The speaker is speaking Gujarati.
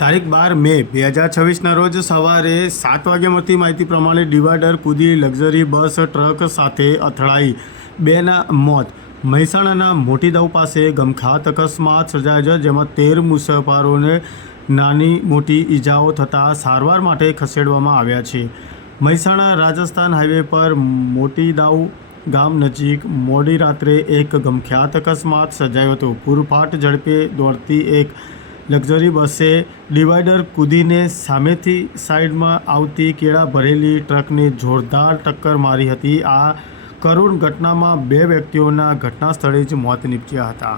તારીખ 12 મે 2026ના રોજ સવારે 7 વાગ્યે મળતી માહિતી પ્રમાણે ડિવાઈડર કૂદી લક્ઝરી બસ ટ્રક સાથે અથડાઈ 2ના મોત. મહેસાણાના મોટી દાઉ પાસે ગમખાત અકસ્માત સર્જાયો છે, જેમાં 13 મુસાફરોને નાની મોટી ઈજાઓ થતાં સારવાર માટે ખસેડવામાં આવ્યા છે. મહેસાણા રાજસ્થાન હાઈવે પર મોટી દાઉ ગામ નજીક મોડી રાત્રે એક ગમખ્યાત અકસ્માત સર્જાયો હતો. પૂરપાટ ઝડપે દોડતી એક લક્ઝરી બસે ડિવાઈડર કૂદીને સામેથી સાઈડમાં આવતી કેળા ભરેલી ટ્રકને જોરદાર ટક્કર મારી હતી. આ કરુણ ઘટનામાં 2 વ્યક્તિઓના ઘટના સ્થળે જ મોત નીપજ્યા હતા.